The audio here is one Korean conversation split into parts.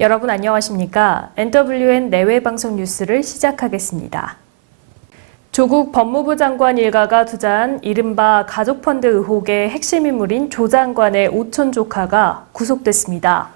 여러분 안녕하십니까? NWN 내외방송 뉴스를 시작하겠습니다. 조국 법무부 장관 일가가 투자한 이른바 가족펀드 의혹의 핵심 인물인 조 장관의 오촌 조카가 구속됐습니다.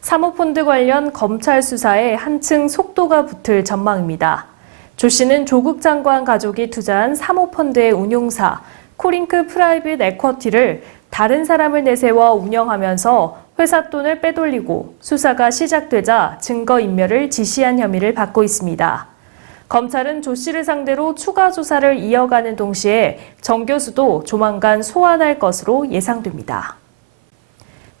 사모펀드 관련 검찰 수사에 한층 속도가 붙을 전망입니다. 조 씨는 조국 장관 가족이 투자한 사모펀드의 운용사 코링크 프라이빗 에쿼티를 다른 사람을 내세워 운영하면서 회사 돈을 빼돌리고 수사가 시작되자 증거인멸을 지시한 혐의를 받고 있습니다. 검찰은 조 씨를 상대로 추가 조사를 이어가는 동시에 정 교수도 조만간 소환할 것으로 예상됩니다.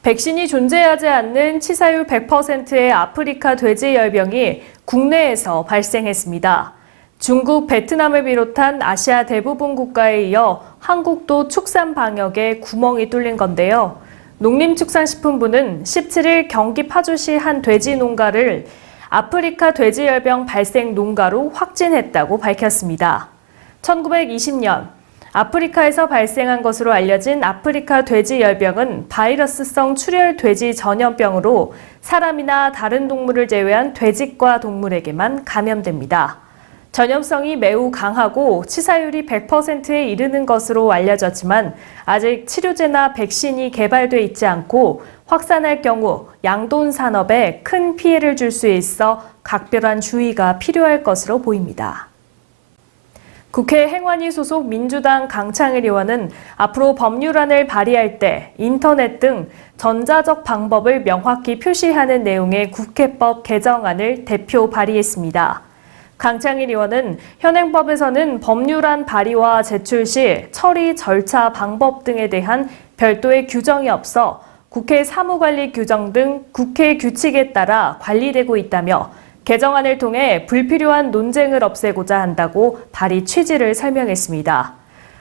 백신이 존재하지 않는 치사율 100%의 아프리카 돼지열병이 국내에서 발생했습니다. 중국, 베트남을 비롯한 아시아 대부분 국가에 이어 한국도 축산 방역에 구멍이 뚫린 건데요. 농림축산식품부는 17일 경기 파주시 한 돼지 농가를 아프리카 돼지열병 발생 농가로 확진했다고 밝혔습니다. 1920년 아프리카에서 발생한 것으로 알려진 아프리카 돼지열병은 바이러스성 출혈 돼지 전염병으로 사람이나 다른 동물을 제외한 돼지과 동물에게만 감염됩니다. 전염성이 매우 강하고 치사율이 100%에 이르는 것으로 알려졌지만 아직 치료제나 백신이 개발돼 있지 않고 확산할 경우 양돈 산업에 큰 피해를 줄 수 있어 각별한 주의가 필요할 것으로 보입니다. 국회 행안위 소속 민주당 강창일 의원은 앞으로 법률안을 발의할 때 인터넷 등 전자적 방법을 명확히 표시하는 내용의 국회법 개정안을 대표 발의했습니다. 강창일 의원은 현행법에서는 법률안 발의와 제출 시 처리 절차 방법 등에 대한 별도의 규정이 없어 국회 사무관리 규정 등 국회 규칙에 따라 관리되고 있다며 개정안을 통해 불필요한 논쟁을 없애고자 한다고 발의 취지를 설명했습니다.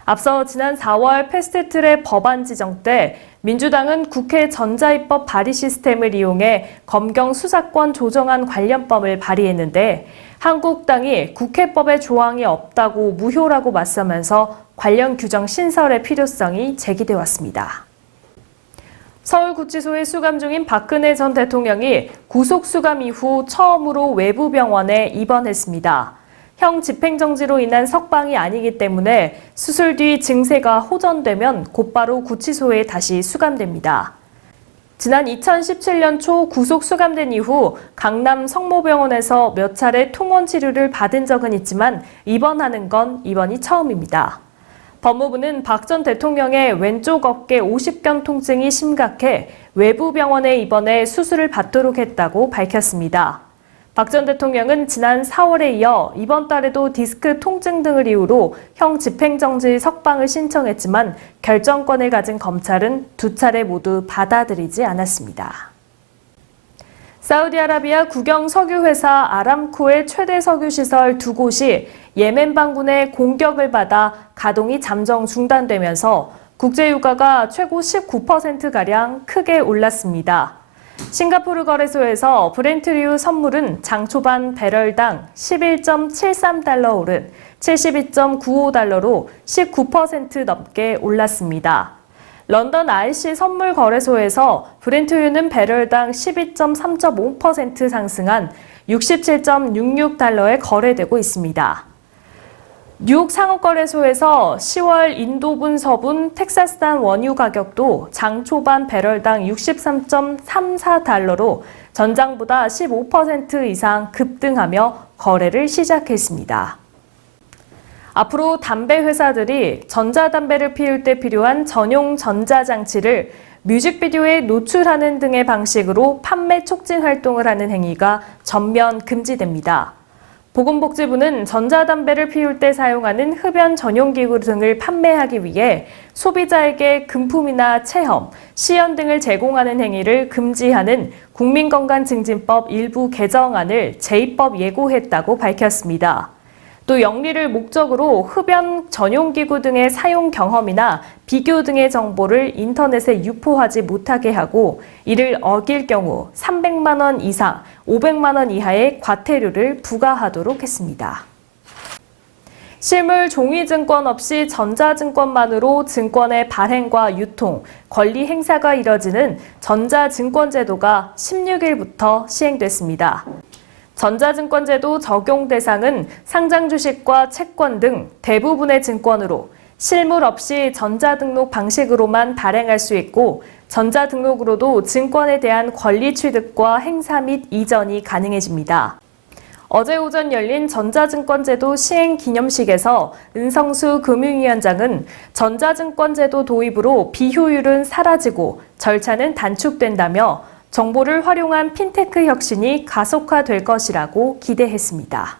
앞서 지난 4월 패스트트랙 법안 지정 때 민주당은 국회 전자입법 발의 시스템을 이용해 검경 수사권 조정안 관련법을 발의했는데 한국당이 국회법에 조항이 없다고 무효라고 맞서면서 관련 규정 신설의 필요성이 제기돼 왔습니다. 서울구치소에 수감 중인 박근혜 전 대통령이 구속수감 이후 처음으로 외부 병원에 입원했습니다. 형 집행정지로 인한 석방이 아니기 때문에 수술 뒤 증세가 호전되면 곧바로 구치소에 다시 수감됩니다. 지난 2017년 초 구속 수감된 이후 강남 성모병원에서 몇 차례 통원 치료를 받은 적은 있지만 입원하는 건 이번이 처음입니다. 법무부는 박 전 대통령의 왼쪽 어깨 50견 통증이 심각해 외부 병원에 입원해 수술을 받도록 했다고 밝혔습니다. 박 전 대통령은 지난 4월에 이어 이번 달에도 디스크 통증 등을 이유로 형 집행정지 석방을 신청했지만 결정권을 가진 검찰은 두 차례 모두 받아들이지 않았습니다. 사우디아라비아 국영 석유회사 아람코의 최대 석유시설 두 곳이 예멘 반군의 공격을 받아 가동이 잠정 중단되면서 국제유가가 최고 19%가량 크게 올랐습니다. 싱가포르 거래소에서 브렌트류 선물은 장 초반 배럴당 11.73달러 오른 72.95달러로 19% 넘게 올랐습니다. 런던 RC 선물 거래소에서 브렌트유는 배럴당 12.3.5% 상승한 67.66달러에 거래되고 있습니다. 뉴욕 상업거래소에서 10월 인도분 서분 텍사스산 원유 가격도 장 초반 배럴당 63.34달러로 전장보다 15% 이상 급등하며 거래를 시작했습니다. 앞으로 담배 회사들이 전자담배를 피울 때 필요한 전용 전자장치를 뮤직비디오에 노출하는 등의 방식으로 판매 촉진 활동을 하는 행위가 전면 금지됩니다. 보건복지부는 전자담배를 피울 때 사용하는 흡연 전용기구 등을 판매하기 위해 소비자에게 금품이나 체험, 시연 등을 제공하는 행위를 금지하는 국민건강증진법 일부 개정안을 제2법 예고했다고 밝혔습니다. 또 영리를 목적으로 흡연 전용기구 등의 사용 경험이나 비교 등의 정보를 인터넷에 유포하지 못하게 하고 이를 어길 경우 300만 원 이상, 500만 원 이하의 과태료를 부과하도록 했습니다. 실물 종이증권 없이 전자증권만으로 증권의 발행과 유통, 권리 행사가 이뤄지는 전자증권제도가 16일부터 시행됐습니다. 전자증권제도 적용 대상은 상장주식과 채권 등 대부분의 증권으로 실물 없이 전자등록 방식으로만 발행할 수 있고 전자등록으로도 증권에 대한 권리 취득과 행사 및 이전이 가능해집니다. 어제 오전 열린 전자증권제도 시행 기념식에서 은성수 금융위원장은 전자증권제도 도입으로 비효율은 사라지고 절차는 단축된다며 정보를 활용한 핀테크 혁신이 가속화될 것이라고 기대했습니다.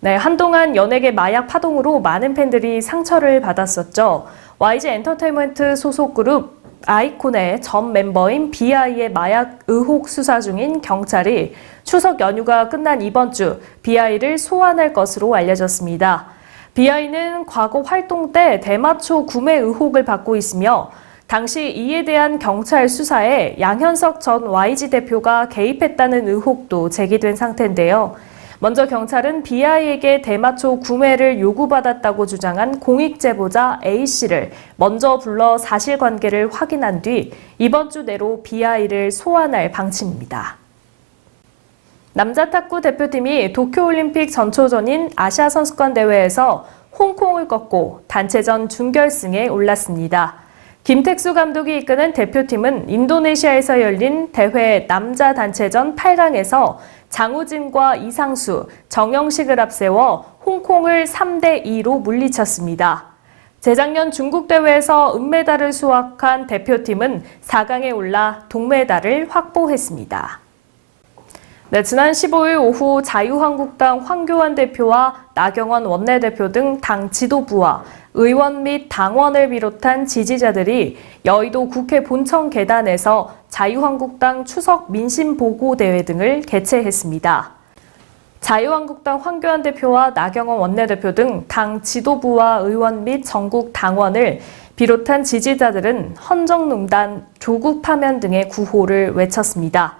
네, 한동안 연예계 마약 파동으로 많은 팬들이 상처를 받았었죠. YG 엔터테인먼트 소속 그룹 아이콘의 전 멤버인 BI의 마약 의혹 수사 중인 경찰이 추석 연휴가 끝난 이번 주 BI를 소환할 것으로 알려졌습니다. BI는 과거 활동 때 대마초 구매 의혹을 받고 있으며 당시 이에 대한 경찰 수사에 양현석 전 YG 대표가 개입했다는 의혹도 제기된 상태인데요. 먼저 경찰은 BI에게 대마초 구매를 요구받았다고 주장한 공익제보자 A씨를 먼저 불러 사실관계를 확인한 뒤 이번 주 내로 BI를 소환할 방침입니다. 남자 탁구 대표팀이 도쿄올림픽 전초전인 아시아선수권 대회에서 홍콩을 꺾고 단체전 준결승에 올랐습니다. 김택수 감독이 이끄는 대표팀은 인도네시아에서 열린 대회 남자 단체전 8강에서 장우진과 이상수, 정영식을 앞세워 홍콩을 3대2로 물리쳤습니다. 재작년 중국 대회에서 은메달을 수확한 대표팀은 4강에 올라 동메달을 확보했습니다. 네, 지난 15일 오후 자유한국당 황교안 대표와 나경원 원내대표 등 당 지도부와 의원 및 당원을 비롯한 지지자들이 여의도 국회 본청 계단에서 자유한국당 추석 민심보고대회 등을 개최했습니다. 자유한국당 황교안 대표와 나경원 원내대표 등 당 지도부와 의원 및 전국 당원을 비롯한 지지자들은 헌정농단, 조국 파면 등의 구호를 외쳤습니다.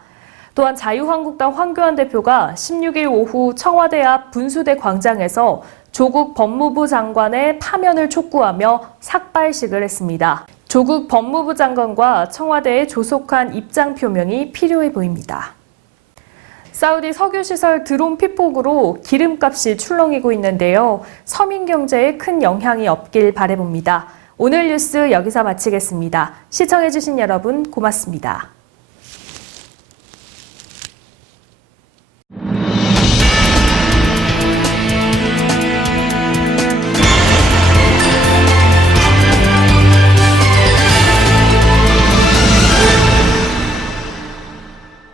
또한 자유한국당 황교안 대표가 16일 오후 청와대 앞 분수대 광장에서 조국 법무부 장관의 파면을 촉구하며 삭발식을 했습니다. 조국 법무부 장관과 청와대의 조속한 입장 표명이 필요해 보입니다. 사우디 석유시설 드론 피폭으로 기름값이 출렁이고 있는데요. 서민 경제에 큰 영향이 없길 바라봅니다. 오늘 뉴스 여기서 마치겠습니다. 시청해주신 여러분 고맙습니다.